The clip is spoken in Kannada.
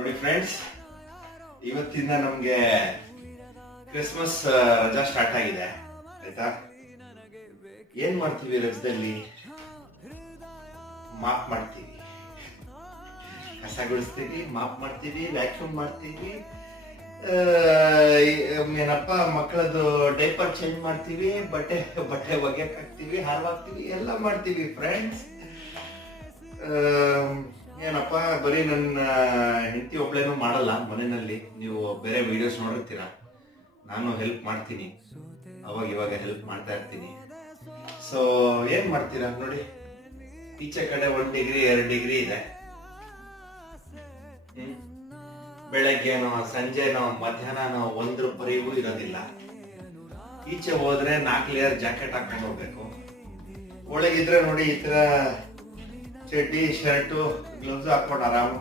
ನೋಡಿ ಫ್ರೆಂಡ್ಸ್, ಇವತ್ತಿಂದ ನಮ್ಗೆ ಕ್ರಿಸ್ಮಸ್ ರಜಾ ಸ್ಟಾರ್ಟ್ ಆಗಿದೆ ಆಯ್ತಾ. ಏನ್ ಮಾಡ್ತೀವಿ ರಜದಲ್ಲಿ? ಮಾಪ್ ಮಾಡ್ತೀವಿ, ಕಸ ಗುಡಿಸ್ತೀವಿ, ಮಾಪ್ ಮಾಡ್ತೀವಿ, ವ್ಯಾಕ್ಯೂಮ್ ಮಾಡ್ತೀವಿ, ಏನಪ್ಪ ಮಕ್ಕಳದು ಡೈಪರ್ ಚೇಂಜ್ ಮಾಡ್ತೀವಿ, ಬಟ್ಟೆ ಒಗೆಯಕ್ ಹಾಕ್ತಿವಿ, ಹಾಕ್ತಿವಿ, ಎಲ್ಲ ಮಾಡ್ತೀವಿ ಫ್ರೆಂಡ್ಸ್. ಏನಪ್ಪ ಬರೀ ನನ್ನ ಹೆಂಡತಿ ಒಬ್ಳೇನು ಮಾಡಲ್ಲ ಮನೆಯಲ್ಲಿ. ನೀವು ಬೇರೆ ವಿಡಿಯೋಸ್ ನೋಡಿರ್ತೀರ, ನಾನು ಹೆಲ್ಪ್ ಮಾಡ್ತೀನಿ, ಅವಾಗ ಇವಾಗ ಹೆಲ್ಪ್ ಮಾಡ್ತಾ ಇರ್ತೀನಿ. ಸೊ ಏನ್ ಮಾಡ್ತೀರಾ ನೋಡಿ, ಈಚೆ ಕಡೆ 1 ಡಿಗ್ರಿ 2 ಡಿಗ್ರಿ ಇದೆ. ಬೆಳಗ್ಗೆನೋ ಸಂಜೆನೋ ಮಧ್ಯಾಹ್ನನೋ 1 ರೂಪಾಯಿಗೂ ಇರೋದಿಲ್ಲ. ಈಚೆ ಹೋದ್ರೆ 4 ಲೇಯರ್ ಜಾಕೆಟ್ ಹಾಕೊಂಡು ಹೋಗ್ಬೇಕು. ಒಳಗಿದ್ರೆ ನೋಡಿ ಈ ತರ ಚಡ್ಡಿ ಶರ್ಟು ಗ್ಲೌಸ್ ಹಾಕೊಂಡು ಆರಾಮಾಗಿ